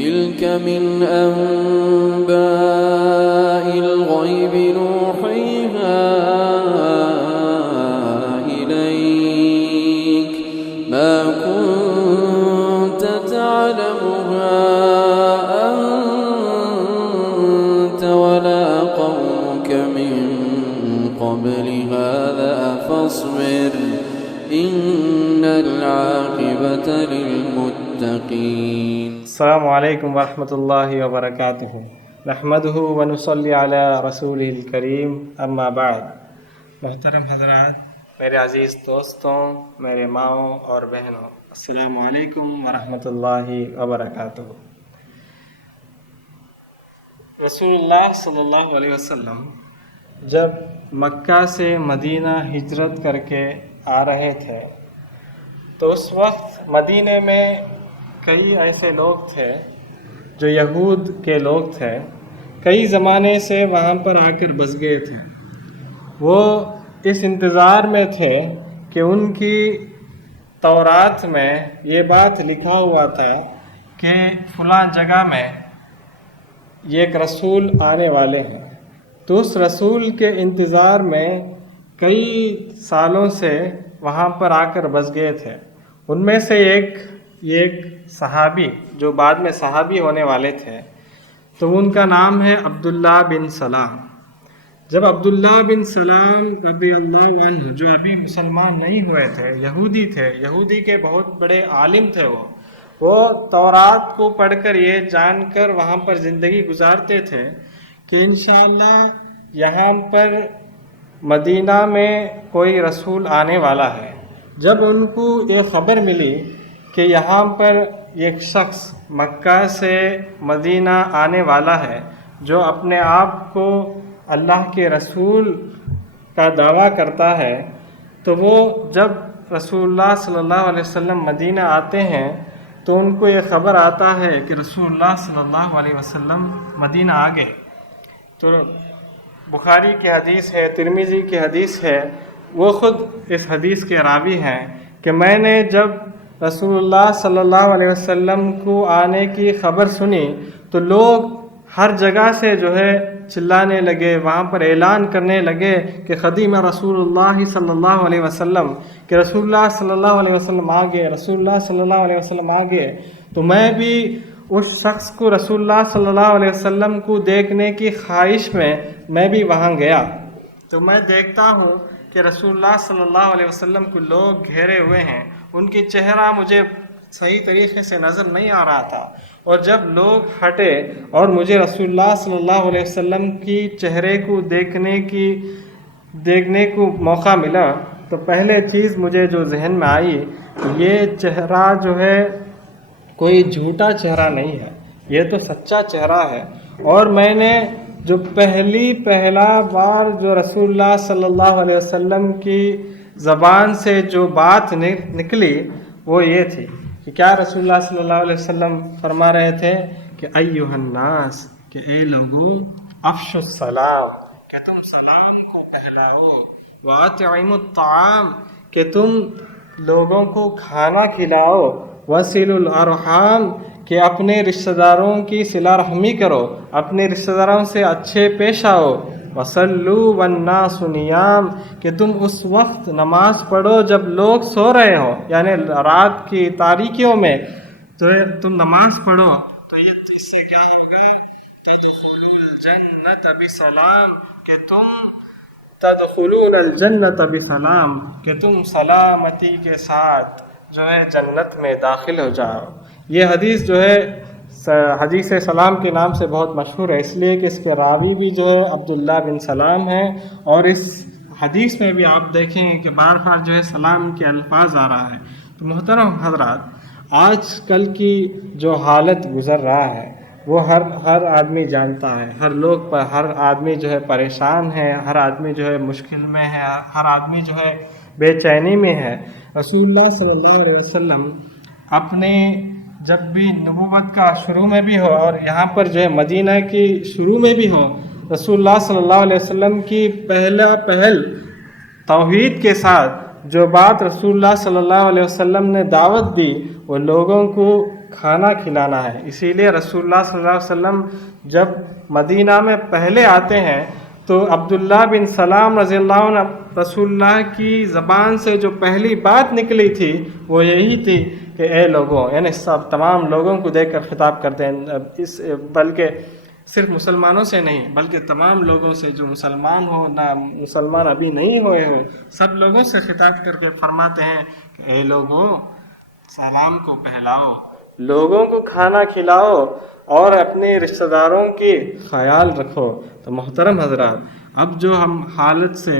تلك من أنباء الغيب نوحيها إليك ما كنت تعلمها أنت ولا قومك من قبل هذا فاصبر إن العاقبة للمتقين. السلام علیکم ورحمۃ اللہ وبرکاتہ. نحمدہ ونصلی علی رسولہ الکریم، اما بعد. محترم حضرات، میرے عزیز دوستوں، میرے ماؤں اور بہنوں، السلام علیکم ورحمۃ اللہ وبرکاتہ. رسول اللہ صلی اللہ علیہ وسلم جب مکہ سے مدینہ ہجرت کر کے آ رہے تھے تو اس وقت مدینہ میں کئی ایسے لوگ تھے جو یہود کے لوگ تھے، کئی زمانے سے وہاں پر آ کر بس گئے تھے. وہ اس انتظار میں تھے کہ ان کی تورات میں یہ بات لکھا ہوا تھا کہ فلاں جگہ میں یہ ایک رسول آنے والے ہیں. تو اس رسول کے انتظار میں کئی سالوں سے وہاں پر آ کر بس گئے تھے. ان میں سے ایک صحابی جو بعد میں صحابی ہونے والے تھے، تو ان کا نام ہے عبداللہ بن سلام. جب عبداللہ بن سلام رضی اللہ عنہ، جو ابھی مسلمان نہیں ہوئے تھے، یہودی تھے، یہودی کے بہت بڑے عالم تھے، وہ تورات کو پڑھ کر یہ جان کر وہاں پر زندگی گزارتے تھے کہ انشاءاللہ یہاں پر مدینہ میں کوئی رسول آنے والا ہے. جب ان کو یہ خبر ملی کہ یہاں پر ایک شخص مکہ سے مدینہ آنے والا ہے جو اپنے آپ کو اللہ کے رسول کا دعویٰ کرتا ہے، تو وہ جب رسول اللہ صلی اللہ علیہ وسلم مدینہ آتے ہیں تو ان کو یہ خبر آتا ہے کہ رسول اللہ صلی اللہ علیہ وسلم مدینہ آ گئے. تو بخاری کی حدیث ہے، ترمذی کی حدیث ہے، وہ خود اس حدیث کے راوی ہیں کہ میں نے جب رسول اللہ صلی اللہ علیہ وسلم کو آنے کی خبر سنی تو لوگ ہر جگہ سے جو ہے چلانے لگے، وہاں پر اعلان کرنے لگے کہ قدیم رسول اللہ صلی اللہ علیہ وسلم، کہ رسول اللہ صلی اللہ علیہ وسلم آ گئے، رسول اللہ صلی اللہ علیہ وسلم آ گئے. تو میں بھی اس شخص کو، رسول اللہ صلی اللہ علیہ وسلم کو دیکھنے کی خواہش میں بھی وہاں گیا. تو میں دیکھتا ہوں کہ رسول اللہ صلی اللہ علیہ وسلم کو لوگ گھیرے ہوئے ہیں، ان کی چہرہ مجھے صحیح طریقے سے نظر نہیں آ رہا تھا. اور جب لوگ ہٹے اور مجھے رسول اللہ صلی اللہ علیہ وسلم کی چہرے کو دیکھنے کو موقع ملا تو پہلے چیز مجھے جو ذہن میں آئی، یہ چہرہ جو ہے کوئی جھوٹا چہرہ نہیں ہے، یہ تو سچا چہرہ ہے. اور میں نے جو پہلا بار جو رسول اللہ صلی اللہ علیہ وسلم کی زبان سے جو بات نکلی وہ یہ تھی کہ کیا رسول اللہ صلی اللہ علیہ وسلم فرما رہے تھے کہ ایھا الناس، کہ اے لوگو، افشوا السلام، کہ تم سلام کو پھیلاؤ، واطعموا الطعام، کہ تم لوگوں کو کھانا کھلاؤ، وصلوا الارحام، کہ اپنے رشتہ داروں کی صلہ رحمی کرو، اپنے رشتہ داروں سے اچھے پیش آؤ، وصلوا والناس نیام، کہ تم اس وقت نماز پڑھو جب لوگ سو رہے ہوں، یعنی رات کی تاریکیوں میں تو تم نماز پڑھو. تو اس سے کیا ہوگا؟ تدخلون الجنت بسلام، کہ تم تدخلون الجنت بسلام، کہ تم سلامتی کے ساتھ جو ہے جنت میں داخل ہو جاؤ. یہ حدیث جو ہے حدیث سلام کے نام سے بہت مشہور ہے، اس لیے کہ اس کے راوی بھی جو ہے عبداللہ بن سلام ہیں، اور اس حدیث میں بھی آپ دیکھیں کہ بار بار جو ہے سلام کے الفاظ آ رہا ہے. تو محترم حضرات، آج کل کی جو حالت گزر رہا ہے وہ ہر آدمی جانتا ہے، ہر آدمی جو ہے پریشان ہے، ہر آدمی جو ہے مشکل میں ہے، ہر آدمی جو ہے بے چینی میں ہے. رسول اللہ صلی اللہ علیہ وسلم اپنے جب بھی نبوت کا شروع میں بھی ہو اور یہاں پر جو ہے مدینہ کی شروع میں بھی ہو، رسول اللہ صلی اللہ علیہ وسلم کی پہل توحید کے ساتھ جو بات رسول اللہ صلی اللہ علیہ وسلم نے دعوت دی، وہ لوگوں کو کھانا کھلانا ہے۔ اسی لیے رسول اللہ صلی اللہ علیہ وسلم جب مدینہ میں پہلے آتے ہیں تو عبداللہ بن سلام رضی اللہ عنہ رسول اللہ کی زبان سے جو پہلی بات نکلی تھی وہ یہی تھی کہ اے لوگوں، یعنی سب تمام لوگوں کو دیکھ کر خطاب کرتے ہیں، بلکہ صرف مسلمانوں سے نہیں بلکہ تمام لوگوں سے، جو مسلمان ہو نہ مسلمان ابھی نہیں ہوئے ہوں، سب لوگوں سے خطاب کر کے فرماتے ہیں کہ اے لوگوں، سلام کو پھیلاؤ، لوگوں کو کھانا کھلاؤ اور اپنے رشتہ داروں کی خیال رکھو۔ تو محترم حضرات، اب جو ہم حالت سے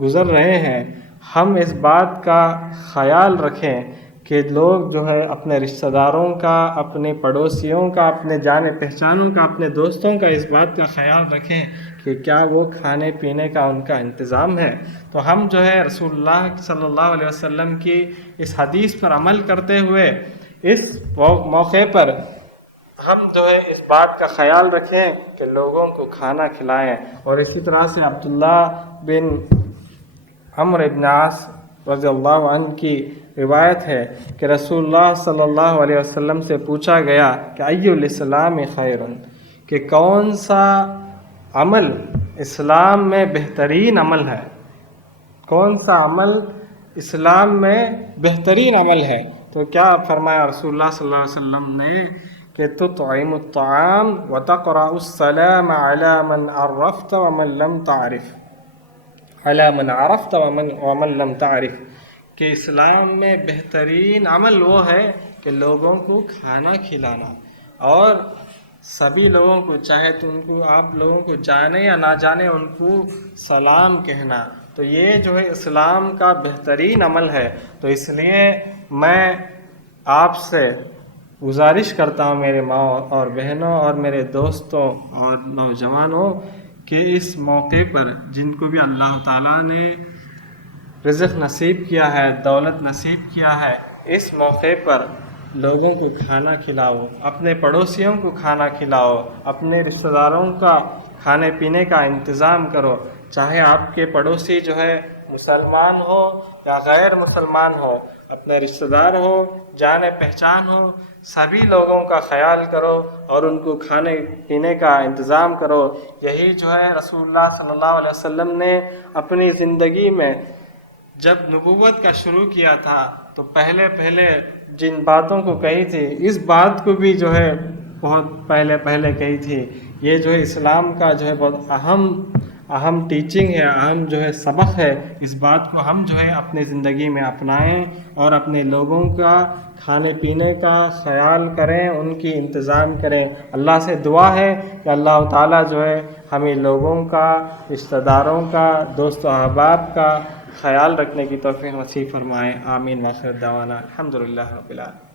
گزر رہے ہیں، ہم اس بات کا خیال رکھیں کہ لوگ جو ہے اپنے رشتہ داروں کا، اپنے پڑوسیوں کا، اپنے جانے پہچانوں کا، اپنے دوستوں کا اس بات کا خیال رکھیں کہ کیا وہ کھانے پینے کا ان کا انتظام ہے۔ تو ہم جو ہے رسول اللہ صلی اللہ علیہ وسلم کی اس حدیث پر عمل کرتے ہوئے اس موقع پر ہم جو ہے اس بات کا خیال رکھیں کہ لوگوں کو کھانا کھلائیں۔ اور اسی طرح سے عبداللہ بن عمرو بن عاص رضی اللہ عنہ کی روایت ہے کہ رسول اللہ صلی اللہ علیہ وسلم سے پوچھا گیا کہ ای الاسلام خیر، کہ کون سا عمل اسلام میں بہترین عمل ہے، کون سا عمل اسلام میں بہترین عمل ہے؟ تو کیا فرمایا رسول اللہ صلی اللہ علیہ وسلم نے کہ تطعم الطعام وتقرأ السلام على من عرفت ومن لم تعرف، على من عرفت ومن لم تعرف، کہ اسلام میں بہترین عمل وہ ہے کہ لوگوں کو کھانا کھلانا اور سبھی لوگوں کو، چاہے تو ان کو آپ لوگوں کو جانے یا نہ جانے، ان کو سلام کہنا۔ تو یہ جو ہے اسلام کا بہترین عمل ہے۔ تو اس لیے میں آپ سے گزارش کرتا ہوں میرے ماں اور بہنوں اور میرے دوستوں اور نوجوانوں کہ اس موقع پر جن کو بھی اللہ تعالیٰ نے رزق نصیب کیا ہے، دولت نصیب کیا ہے، اس موقع پر لوگوں کو کھانا کھلاؤ، اپنے پڑوسیوں کو کھانا کھلاؤ، اپنے رشتہ داروں کا کھانے پینے کا انتظام کرو، چاہے آپ کے پڑوسی جو ہے مسلمان ہو یا غیر مسلمان ہو، اپنے رشتہ دار ہو، جانے پہچان ہو، سبھی لوگوں کا خیال کرو اور ان کو کھانے پینے کا انتظام کرو۔ یہی جو ہے رسول اللہ صلی اللہ علیہ وسلم نے اپنی زندگی میں جب نبوت کا شروع کیا تھا تو پہلے جن باتوں کو کہی تھی، اس بات کو بھی جو ہے بہت پہلے کہی تھی۔ یہ جو ہے اسلام کا جو ہے بہت اہم ٹیچنگ ہے، اہم جو ہے سبق ہے۔ اس بات کو ہم جو ہے اپنی زندگی میں اپنائیں اور اپنے لوگوں کا کھانے پینے کا خیال کریں، ان کی انتظام کریں۔ اللہ سے دعا ہے کہ اللہ تعالیٰ جو ہے ہمیں لوگوں کا، رشتہ داروں کا، دوست و احباب کا خیال رکھنے کی توفیق نصیب فرمائے۔ آمین۔ وآخر دعوانا الحمدللہ رب العالمین۔